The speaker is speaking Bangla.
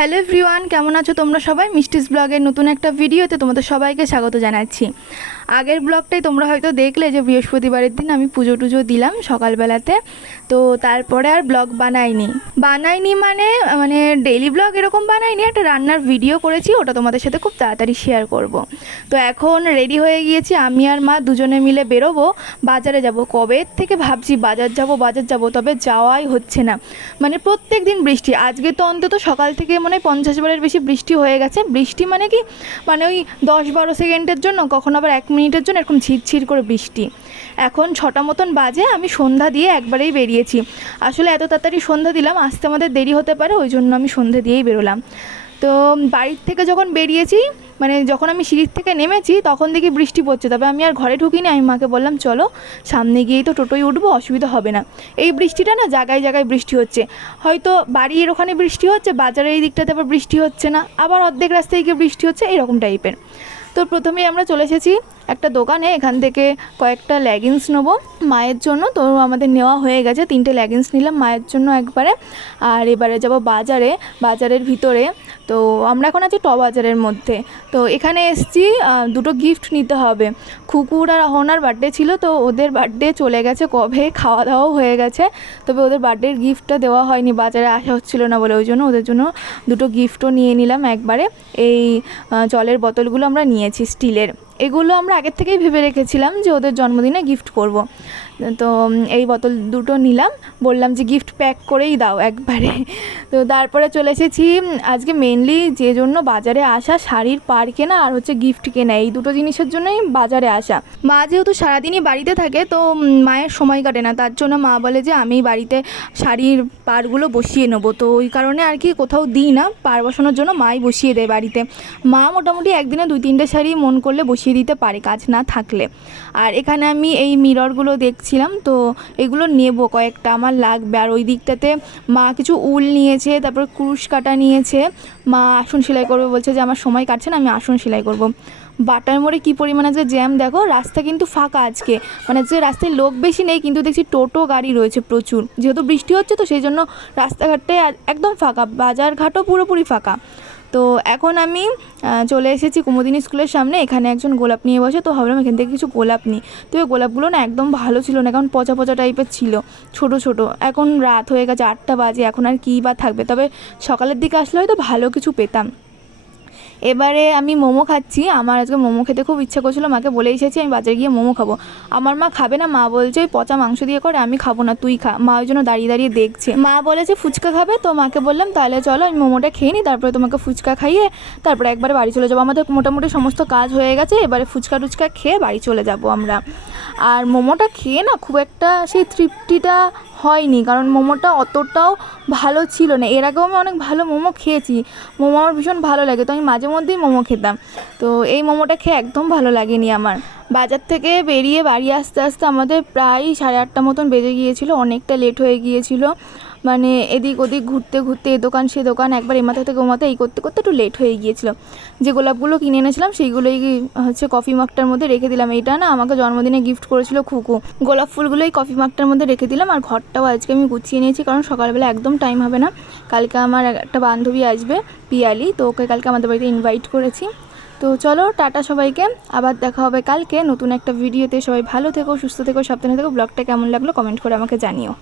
হ্যালো এভরিওয়ান, কেমন আছো তোমরা সবাই? মিষ্টিস ব্লগের নতুন একটা ভিডিওতে তোমাদের সবাইকে স্বাগত জানাচ্ছি। আগের ব্লগটাই তোমরা হয়তো দেখলে যে বৃহস্পতিবারের দিন আমি পুজো টুজো দিলাম সকালবেলাতে। তো তারপরে আর ব্লগ বানাইনি। বানাইনি মানে মানে ডেইলি ব্লগ এরকম বানাইনি, একটা রান্নার ভিডিও করেছি, ওটা তোমাদের সাথে খুব তাড়াতাড়ি শেয়ার করব। তো এখন রেডি হয়ে গিয়েছি, আমি আর মা দুজনে মিলে বেরোবো, বাজারে যাব। কবে থেকে ভাবছি বাজার যাব বাজার যাব, তবে যাওয়াই হচ্ছে না। মানে প্রত্যেক দিন বৃষ্টি। আজকে তো অন্তত সকাল থেকে মনে হয় পঞ্চাশ বারের বেশি বৃষ্টি হয়ে গেছে। বৃষ্টি মানে কি? মানে ওই দশ বারো সেকেন্ডের জন্য, কখনো আবার এক মিনিটের জন্য এরকম ঝিরঝির করে বৃষ্টি। এখন ছটা মতন বাজে, আমি সন্ধ্যা দিয়ে একবারেই বেরিয়েছি। আসলে এত তাড়াতাড়ি সন্ধ্যা দিলাম, আসতে আমাদের দেরি হতে পারে, ওই জন্য আমি সন্ধ্যা দিয়েই বেরোলাম। তো বাড়ির থেকে যখন বেরিয়েছি মানে যখন আমি সিঁড়ির থেকে নেমেছি, তখন দেখি বৃষ্টি পড়ছে। তবে আমি আর ঘরে ঢুকিনি, আমি মাকে বললাম, চলো, সামনে গিয়েই তো টোটোয় উঠবো, অসুবিধা হবে না। এই বৃষ্টিটা না জায়গায় জায়গায় বৃষ্টি হচ্ছে। হয়তো বাড়ির ওখানে বৃষ্টি হচ্ছে, বাজারের এই দিকটাতে আবার বৃষ্টি হচ্ছে না, আবার অর্ধেক রাস্তায় গিয়ে বৃষ্টি হচ্ছে, এরকম টাইপের। তো প্রথমেই আমরা চলে এসেছি একটা দোকানে, এখান থেকে কয়েকটা লেগিংস নেব মায়ের জন্য। তো আমাদের নেওয়া হয়ে গেছে, তিনটে লেগিংস নিলাম মায়ের জন্য একবারে। আর এবারে যাব বাজারে, বাজারের ভিতরে তো আমরা এখন আছি ট বাজারের মধ্যে। তো এখানে এসছি দুটো গিফট নিতে হবে। খুকুর আর অহনার বার্থডে ছিল, তো ওদের বার্থডে চলে গেছে কবে? খাওয়া দাওয়াও হয়ে গেছে। তবে ওদের বার্থডের গিফটটা দেওয়া হয়নি, বাজারে আসা হচ্ছিল না বলে। ওই জন্য ওদের জন্য দুটো গিফটও নিয়ে নিলাম একবারে। এই জলের বোতলগুলো আমরা নিয়েছি, স্টিলের। এগুলো আমরা আগের থেকেই ভেবে রেখেছিলাম যে ওদের জন্মদিনে গিফট করব। তো এই বোতল দুটো নিলাম, বললাম যে গিফট প্যাক করেই দাও একবারে। তো তারপরে চলে এসেছি, আজকে মেনলি যে জন্য বাজারে আসা শাড়ির পার কেনা আর হচ্ছে গিফট কেনা, এই দুটো জিনিসের জন্যই বাজারে আসা। মা যেহেতু সারাদিনই বাড়িতে থাকে তো মায়ের সময় কাটে না, তার জন্য মা বলে যে আমি বাড়িতে শাড়ির পারগুলো বসিয়ে নেব। তো ওই কারণে আর কি কোথাও দিই না পার বসানোর জন্য মাই বসিয়ে দেয় বাড়িতে। মা মোটামুটি একদিনে দুই তিনটে শাড়ি মন করলে বসিয়ে দিতে পারে কাজ না থাকলে। আর এখানে আমি এই মিররগুলো দেখছিলাম, তো এগুলো নেব কয়েকটা, আমার লাগবে। আর ওই দিকটাতে মা কিছু উল নিয়েছে, তারপর কুরুশ কাটা নিয়েছে। মা আসন সেলাই করবে বলছে যে, আমার সময় কাটছে না, আমি আসন সেলাই করব। বাটার মোড়ে কী পরিমাণ আজকে জ্যাম দেখো? রাস্তা কিন্তু ফাঁকা আজকে। মানে যে রাস্তায় লোক বেশি নেই, কিন্তু দেখছি টোটো, গাড়ি রয়েছে প্রচুর। যেহেতু বৃষ্টি হচ্ছে, তো সেই জন্য রাস্তাঘাটে একদম ফাঁকা। বাজার ঘাটও পুরোপুরি ফাঁকা। তো এখন আমি চলে এসেছি কুমুদিনী স্কুলের সামনে। এখানে একজন গোলাপ নিয়ে বসে। তো ভাবলাম এখান থেকে কিছু গোলাপ নিই। তো এই গোলাপগুলো না একদম ভালো ছিল না, কারণ পচা পচা টাইপের ছিল, ছোট ছোট। এখন রাত হয়ে গেছে, আটটা বাজে। এখন আর কী বা থাকবে? তবে সকালের দিকে আসলে হয়তো ভালো কিছু পেতাম। এবারে আমি মোমো খাচ্ছি। আমার আজকে মোমো খেতে খুব ইচ্ছা করছিল, মাকে বলে এসেছি, আমি বাজারে গিয়ে মোমো খাব। আমার মা খাবে না, মা বলছে, ওই পচা মাংস দিয়ে করে আমি খাব না, তুই খা। মা ওই জন্য দাঁড়িয়ে দাঁড়িয়ে দেখছে। মা বলেছে, ফুচকা খাবে? তো মাকে বললাম, তাহলে চলো, আমি মোমোটা খেয়ে নিই, তারপরে তোমাকে ফুচকা খাইয়ে, তারপরে একবারে বাড়ি চলে যাব। আমাদের মোটামুটি সমস্ত কাজ হয়ে গেছে, এবারে ফুচকা টুচকা খেয়ে বাড়ি চলে যাব আমরা। আর মোমোটা খেয়ে না, খুব একটা সেই তৃপ্তিটা হয়নি, কারণ মোমোটা অতটাও ভালো ছিল না। এর আগেও আমি অনেক ভালো মোমো খেয়েছি। মোমো আমার ভীষণ ভালো লাগে, তো আমি মাঝে মধ্যেই মোমো খেতাম। তো এই মোমোটা খেয়ে একদম ভালো লাগেনি আমার। বাজার থেকে বেরিয়ে বাড়ি আসতে আসতে আমাদের প্রায় সাড়ে আটটা মতন বেজে গিয়েছিল, অনেকটা লেট হয়ে গিয়েছিল। মানে এদিক ওদিক ঘুরতে ঘুরতে এ দোকান, সে দোকান, একবার এ মাথা থেকে ও মাথা, এই করতে করতে একটু লেট হয়ে গিয়েছিল। যে গোলাপগুলো কিনে এনেছিলাম, সেইগুলোই হচ্ছে কফি মাগটার মধ্যে রেখে দিলাম। এইটা না আমাকে জন্মদিনে গিফট করেছিল খুকু। গোলাপ ফুলগুলোই কফি মাগটার মধ্যে রেখে দিলাম, আর ঘরটাও আজকে আমি গুছিয়ে নিয়েছি, কারণ সকালবেলা একদম টাইম হবে না। কালকে আমার একটা বান্ধবী আসবে, পিয়ালি, তো ওকে কালকে আমাদের বাড়িতে ইনভাইট করেছি। তো চলো, টাটা সবাইকে, আবার দেখা হবে কালকে নতুন একটা ভিডিওতে সবাই ভালো থেকো, সুস্থ থেকো, সাবধানে থেকো। ব্লগটা কেমন লাগল কমেন্ট করে আমাকে জানিও।